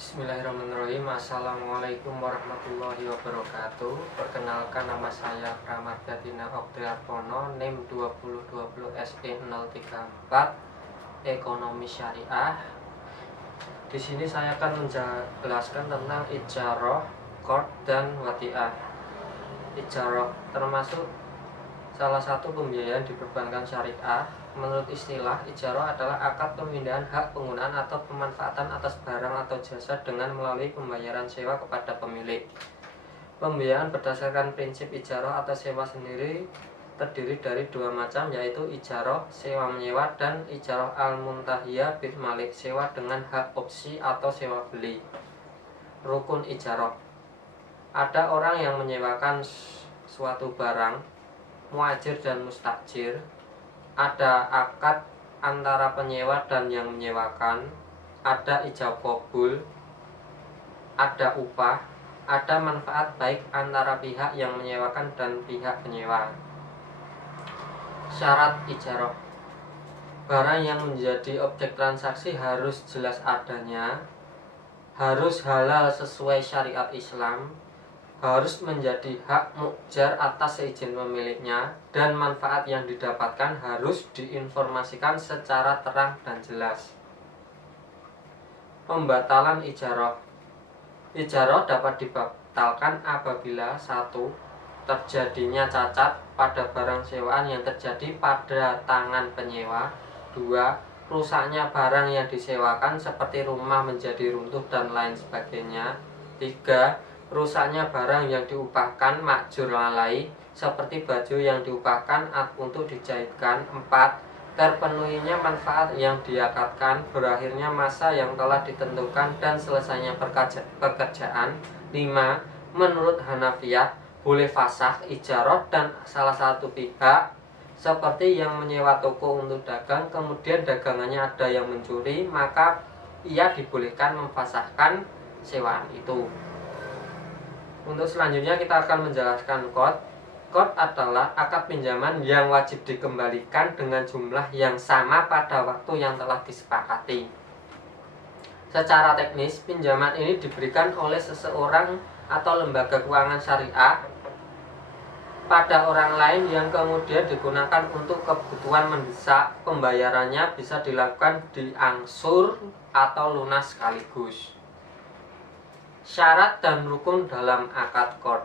Bismillahirrahmanirrahim. Assalamualaikum warahmatullahi wabarakatuh. Perkenalkan, nama saya Pramadya Dina Oktiartono, NIM 2020 SE034 Ekonomi Syariah. Di sini saya akan menjelaskan tentang ijarah, qard, dan wadiah. Ijarah termasuk salah satu pembiayaan di perbankan syariah. Menurut istilah, ijarah adalah akad pemindahan hak penggunaan atau pemanfaatan atas barang atau jasa dengan melalui pembayaran sewa kepada pemilik. Pembiayaan berdasarkan prinsip ijarah atau sewa sendiri terdiri dari dua macam, yaitu ijarah sewa menyewa dan ijarah al-muntahiyah bil malik, sewa dengan hak opsi atau sewa beli. Rukun ijarah: ada orang yang menyewakan suatu barang, muajir dan mustajir. Ada akad antara penyewa dan yang menyewakan, ada ijab kabul, ada upah, ada manfaat baik antara pihak yang menyewakan dan pihak penyewa. Syarat ijarah: barang yang menjadi objek transaksi harus jelas adanya, harus halal sesuai syariat Islam, harus menjadi hak mujar atas seizin pemiliknya, dan manfaat yang didapatkan harus diinformasikan secara terang dan jelas. Pembatalan ijarah: ijarah dapat dibatalkan apabila 1. terjadinya cacat pada barang sewaan yang terjadi pada tangan penyewa. 2. rusaknya barang yang disewakan seperti rumah menjadi runtuh dan lain sebagainya. 3. rusaknya barang yang diupahkan makjur lalai seperti baju yang diupahkan untuk dijahitkan. 4. terpenuhinya manfaat yang diakadkan, berakhirnya masa yang telah ditentukan, dan selesainya pekerjaan. 5. menurut Hanafiyah boleh fasakh ijarah dan salah satu pihak, seperti yang menyewa toko untuk dagang kemudian dagangannya ada yang mencuri, maka ia dibolehkan memfasahkan sewaan itu. Untuk selanjutnya kita akan menjelaskan qard. Qard adalah akad pinjaman yang wajib dikembalikan dengan jumlah yang sama pada waktu yang telah disepakati. Secara teknis, pinjaman ini diberikan oleh seseorang atau lembaga keuangan syariah pada orang lain yang kemudian digunakan untuk kebutuhan mendesak. Pembayarannya bisa dilakukan diangsur atau lunas sekaligus. Syarat dan rukun dalam akad qard: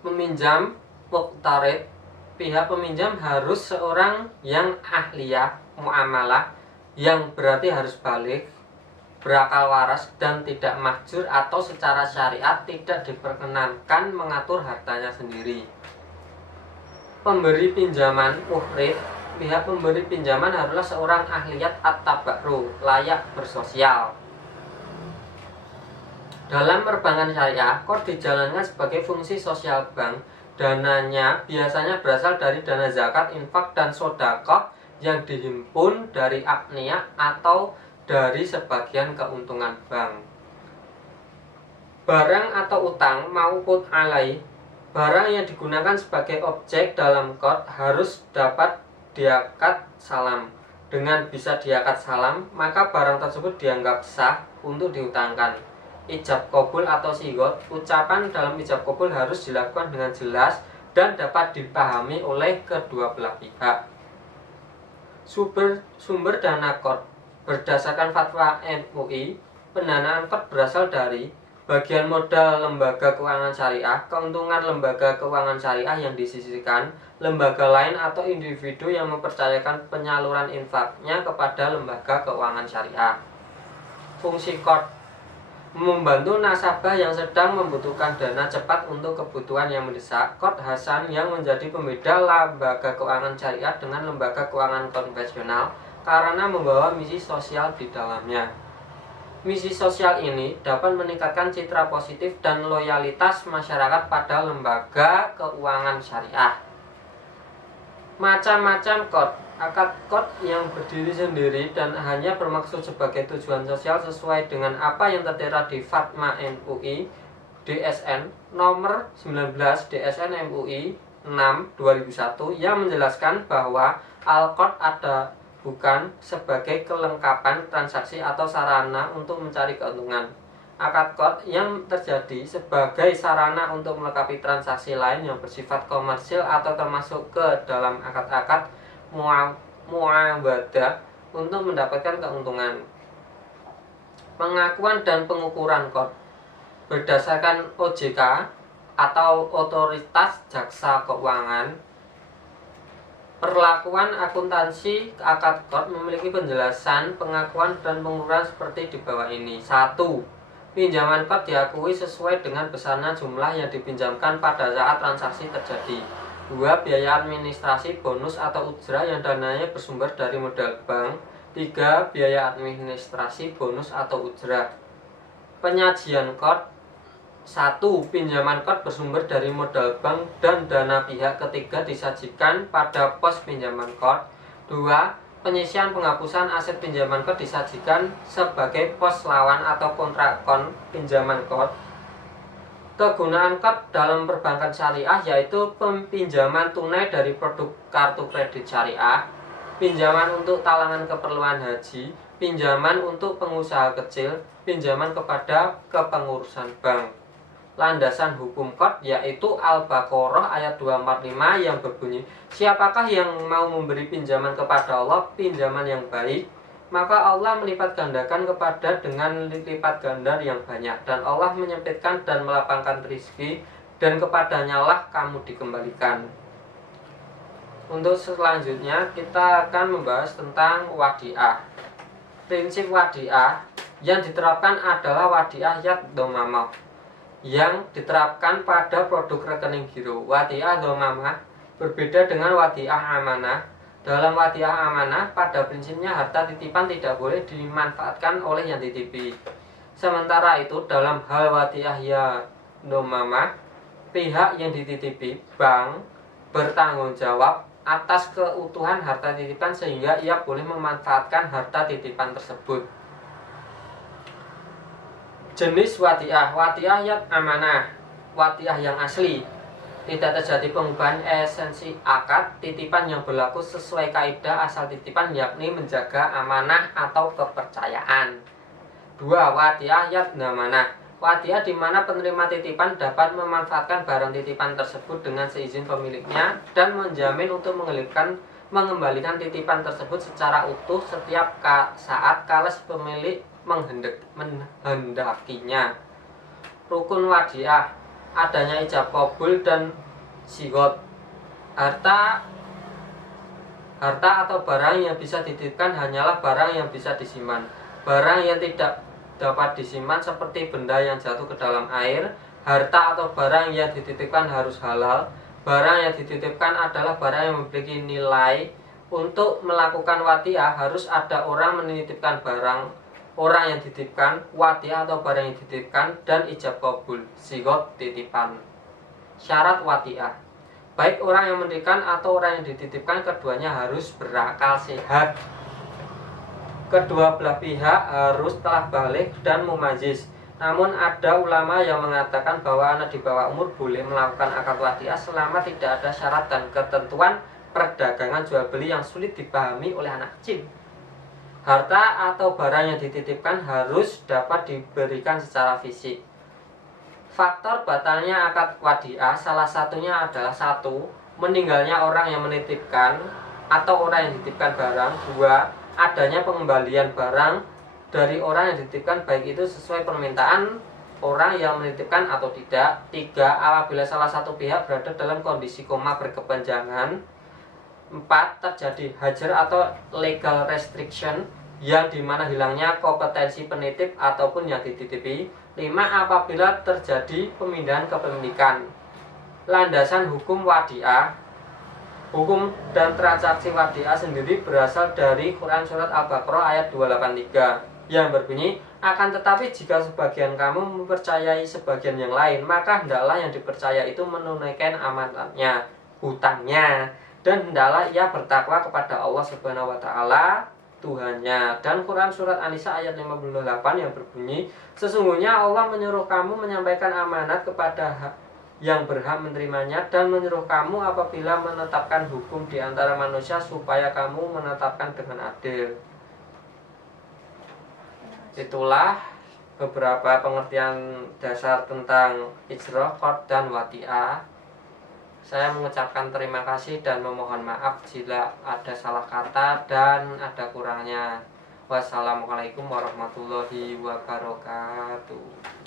peminjam muqtarid. Pihak peminjam harus seorang yang ahliyah muamalah, yang berarti harus balik, berakal waras, dan tidak mahjur atau secara syariat tidak diperkenankan mengatur hartanya sendiri. Pemberi pinjaman muhrid. Pihak pemberi pinjaman haruslah seorang ahliyat at-tabarru, layak bersosial. Dalam perbankan syariah, qard dijalankan sebagai fungsi sosial bank. Dananya biasanya berasal dari dana zakat, infak, dan sedekah yang dihimpun dari agniya atau dari sebagian keuntungan bank. Barang atau utang maupun alai, barang yang digunakan sebagai objek dalam qard harus dapat diakad salam. Dengan bisa diakad salam, maka barang tersebut dianggap sah untuk diutangkan. Ijab kabul atau sigot, ucapan dalam ijab kabul harus dilakukan dengan jelas dan dapat dipahami oleh kedua belah pihak. Sumber dana qard berdasarkan fatwa MUI, pendanaan qard berasal dari bagian modal lembaga keuangan syariah, keuntungan lembaga keuangan syariah yang disisihkan, lembaga lain atau individu yang mempercayakan penyaluran infaknya kepada lembaga keuangan syariah. Fungsi qard: membantu nasabah yang sedang membutuhkan dana cepat untuk kebutuhan yang mendesak. Qard hasan yang menjadi pembeda lembaga keuangan syariah dengan lembaga keuangan konvensional karena membawa misi sosial di dalamnya. Misi sosial ini dapat meningkatkan citra positif dan loyalitas masyarakat pada lembaga keuangan syariah. Macam-macam qard: akad qard yang berdiri sendiri dan hanya bermaksud sebagai tujuan sosial sesuai dengan apa yang tertera di Fatwa MUI DSN nomor 19 DSN MUI 6/2001 yang menjelaskan bahwa al-qard bukan sebagai kelengkapan transaksi atau sarana untuk mencari keuntungan. Akad qard yang terjadi sebagai sarana untuk melengkapi transaksi lain yang bersifat komersil atau termasuk ke dalam akad-akad muawadah untuk mendapatkan keuntungan. Pengakuan dan pengukuran qard berdasarkan OJK atau Otoritas Jasa Keuangan. Perlakuan akuntansi akad qard memiliki penjelasan, pengakuan, dan pengukuran seperti di bawah ini. 1. Pinjaman qard diakui sesuai dengan besarnya jumlah yang dipinjamkan pada saat transaksi terjadi. 2. Biaya administrasi, bonus, atau ujrah yang dananya bersumber dari modal bank. 3. Biaya administrasi, bonus, atau ujrah. Penyajian qard. 1. Pinjaman qard bersumber dari modal bank dan dana pihak ketiga disajikan pada pos pinjaman qard. 2. Penyisian penghapusan aset pinjaman qard disajikan sebagai pos lawan atau kontrakon pinjaman qard. Kegunaan qard dalam perbankan syariah yaitu pinjaman tunai dari produk kartu kredit syariah, pinjaman untuk talangan keperluan haji, pinjaman untuk pengusaha kecil, pinjaman kepada kepengurusan bank. Landasan hukum qard yaitu Al-Baqarah ayat 245 yang berbunyi, siapakah yang mau memberi pinjaman kepada Allah pinjaman yang baik, maka Allah melipat gandakan kepada dengan lipat ganda yang banyak, dan Allah menyempitkan dan melapangkan rezeki, dan kepadanya lah kamu dikembalikan. Untuk selanjutnya kita akan membahas tentang wadiah. Prinsip wadiah yang diterapkan adalah wadiah yad domamah yang diterapkan pada produk rekening giro. Wadiah domamah berbeda dengan wadiah amanah. Dalam wadiah amanah, pada prinsipnya harta titipan tidak boleh dimanfaatkan oleh yang titipi. Sementara itu dalam hal wadiah ya domamah, pihak yang dititipi, bank, bertanggung jawab atas keutuhan harta titipan sehingga ia boleh memanfaatkan harta titipan tersebut. Jenis wadiah. Wadiah yad amanah, wadiah yang asli. Tidak terjadi pengubahan esensi akad titipan yang berlaku sesuai kaidah asal titipan, yakni menjaga amanah atau kepercayaan. 2. Wadiah yad amanah, wadiah di mana penerima titipan dapat memanfaatkan barang titipan tersebut dengan seizin pemiliknya dan menjamin untuk mengembalikan titipan tersebut secara utuh setiap saat kala pemilik menghendakinya. Rukun wadiah, adanya ijab kabul dan sigot. Harta atau barang yang bisa dititipkan hanyalah barang yang bisa disimpan. Barang yang tidak dapat disimpan seperti benda yang jatuh ke dalam air. Harta atau barang yang dititipkan harus halal. Barang yang dititipkan adalah barang yang memiliki nilai. Untuk melakukan wadiah harus ada orang menitipkan barang, orang yang dititipkan, wadiah atau barang yang dititipkan, dan ijab kabul, sigot titipan. Syarat wadiah, baik orang yang menitipkan atau orang yang dititipkan, keduanya harus berakal sehat. Kedua belah pihak harus telah balik dan mumayyiz. Namun ada ulama yang mengatakan bahwa anak di bawah umur boleh melakukan akad wadiah selama tidak ada syarat dan ketentuan perdagangan jual beli yang sulit dipahami oleh anak kecil. Harta atau barang yang dititipkan harus dapat diberikan secara fisik. Faktor batalnya akad wadiah salah satunya adalah 1. Meninggalnya orang yang menitipkan atau orang yang dititipkan barang. 2. Adanya pengembalian barang dari orang yang dititipkan baik itu sesuai permintaan orang yang menitipkan atau tidak. 3. Apabila salah satu pihak berada dalam kondisi koma berkepanjangan. 4. Terjadi hajar atau legal restriction yang dimana hilangnya kompetensi penitip ataupun yang dititipi. 5. Apabila terjadi pemindahan kepemilikan. Landasan hukum wadiah. Hukum dan transaksi wadiah sendiri berasal dari Quran Surat Al-Baqarah ayat 283 yang berbunyi, akan tetapi jika sebagian kamu mempercayai sebagian yang lain, maka hendaklah yang dipercaya itu menunaikan amanatnya, hutangnya, dan hendaklah ia bertakwa kepada Allah Subhanahu wa taala Tuhannya. Dan Quran Surat An-Nisa ayat 58 yang berbunyi, sesungguhnya Allah menyuruh kamu menyampaikan amanat kepada yang berhak menerimanya dan menyuruh kamu apabila menetapkan hukum di antara manusia supaya kamu menetapkan dengan adil. Itulah beberapa pengertian dasar tentang ijroh, qard, dan wati'ah. Saya mengucapkan terima kasih dan memohon maaf jika ada salah kata dan ada kurangnya. Wassalamualaikum warahmatullahi wabarakatuh.